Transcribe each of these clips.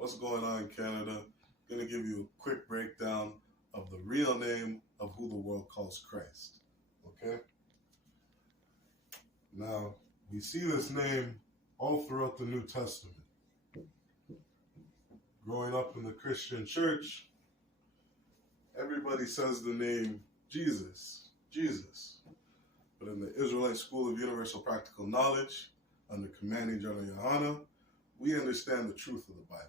What's going on, Canada? I'm going to give you a quick breakdown of the real name of who the world calls Christ. Okay? Now, we see this name all throughout the New Testament. Growing up in the Christian church, everybody says the name Jesus, Jesus. But in the Israelite School of Universal Practical Knowledge, under Commanding General YAHANNA, we understand the truth of the Bible.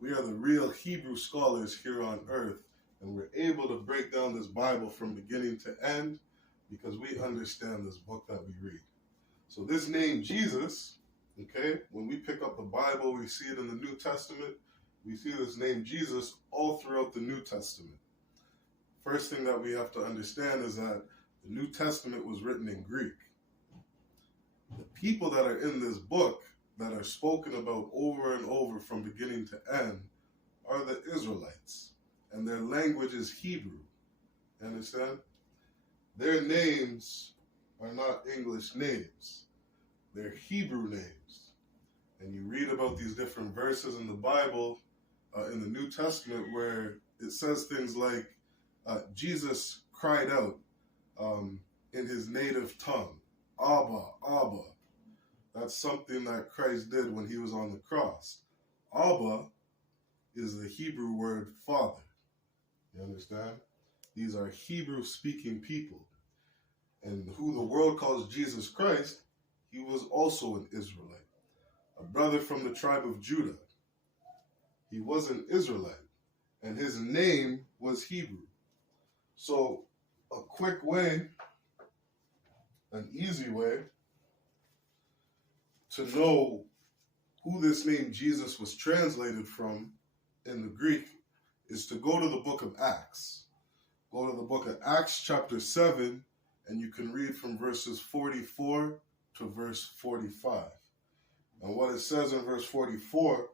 We are the real Hebrew scholars here on earth, and we're able to break down this Bible from beginning to end because we understand this book that we read. So this name Jesus, okay, when we pick up the Bible, we see it in the New Testament. We see this name Jesus all throughout the New Testament. First thing that we have to understand is that the New Testament was written in Greek. The people that are in this book that are spoken about over and over from beginning to end are the Israelites, and their language is Hebrew. You understand? Their names are not English names. They're Hebrew names. And you read about these different verses in the Bible, in the New Testament, where it says things like, Jesus cried out in his native tongue, Abba, Abba. That's something that Christ did when he was on the cross. Abba is the Hebrew word father. You understand? These are Hebrew-speaking people. And who the world calls Jesus Christ, he was also an Israelite, a brother from the tribe of Judah. He was an Israelite, and his name was Hebrew. So a quick way, an easy way, to know who this name Jesus was translated from in the Greek is to go to the book of Acts. Go to the book of Acts chapter 7, and you can read from verses 44 to verse 45. And what it says in verse 44,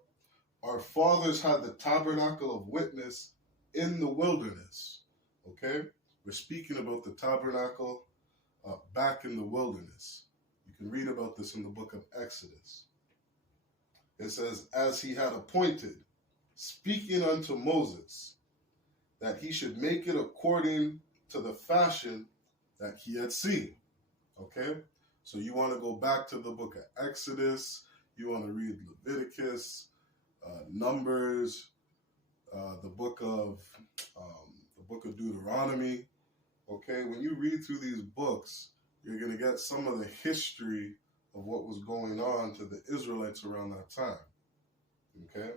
our fathers had the tabernacle of witness in the wilderness. Okay? We're speaking about the tabernacle back in the wilderness. You can read about this in the book of Exodus. It says, as he had appointed, speaking unto Moses, that he should make it according to the fashion that he had seen. Okay? So you want to go back to the book of Exodus, you want to read Leviticus, Numbers, the book of Deuteronomy. Okay? When you read through these books, you're going to get some of the history of what was going on to the Israelites around that time. Okay?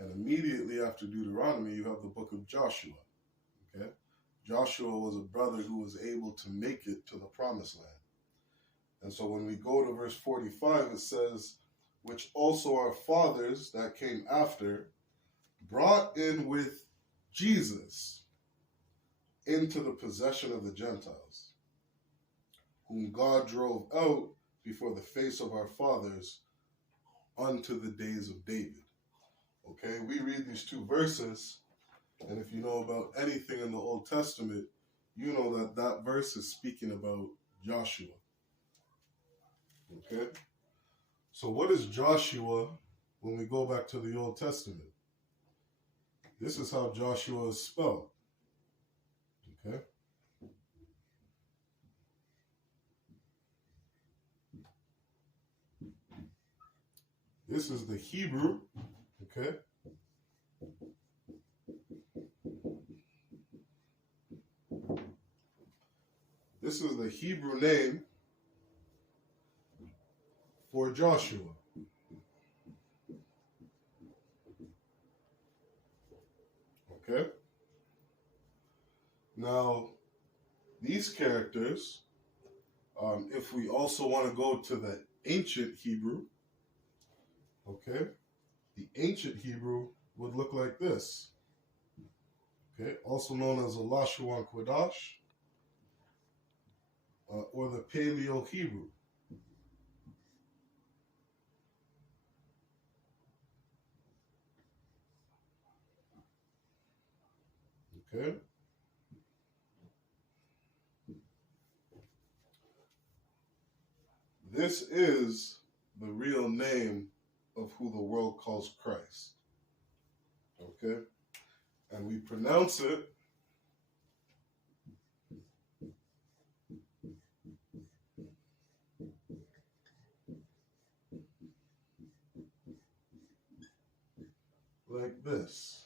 And immediately after Deuteronomy, you have the book of Joshua. Okay? Joshua was a brother who was able to make it to the promised land. And so when we go to verse 45, it says, which also our fathers that came after brought in with Jesus into the possession of the Gentiles, whom God drove out before the face of our fathers unto the days of David. Okay, we read these two verses, and if you know about anything in the Old Testament, you know that that verse is speaking about Joshua. Okay, so what is Joshua when we go back to the Old Testament? This is how Joshua is spelled. Okay. This is the Hebrew, okay? This is the Hebrew name for Joshua. Okay? Now, these characters, if we also want to go to the ancient Hebrew, okay, the ancient Hebrew would look like this. Okay, also known as the Lashuan Kodash, or the Paleo Hebrew. Okay. This is the real name of who the world calls Christ. Okay? And we pronounce it like this.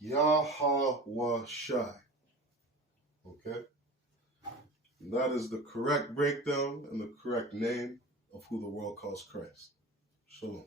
Yahweh Shai. Okay? And that is the correct breakdown and the correct name of who the world calls Christ. Shalom.